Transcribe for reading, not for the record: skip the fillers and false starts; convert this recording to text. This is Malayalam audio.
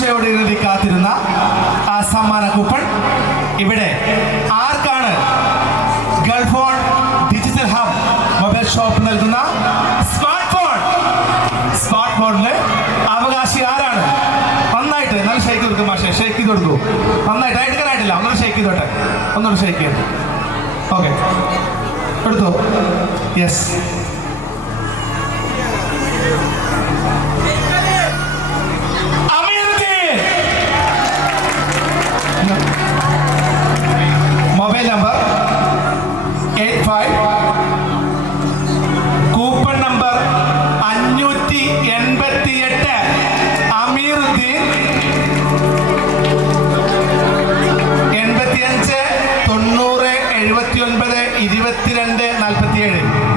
ആകാംക്ഷയോടെ എഴുതി കാത്തിരുന്ന ആ സമ്മാന കൂപ്പൺ ഇവിടെ ആർക്കാണ് Gulfone digital hub mobile shop നൽകുന്ന സ്മാർട്ട് ഫോണിന് അവകാശി ആരാണ്? നന്നായിട്ട് നല്ല ഷെയ്ക്ക് കൊടുക്കും മാഷെ, ഷെയ്ക്ക് ചെയ്ത് കൊടുക്കൂ. നന്നായിട്ട് എടുക്കാനായിട്ടില്ല, ഒന്നൂടെ ഷെയ്ക്ക് ചെയ്തോട്ടെ, ഒന്നൂടെ ഷെയ്ക്ക് ചെയ്തു. ഓക്കെ, എടുത്തോ. Yes, mobile number 85, coupon number 588, Ameeruddin 85 90 79 22 47.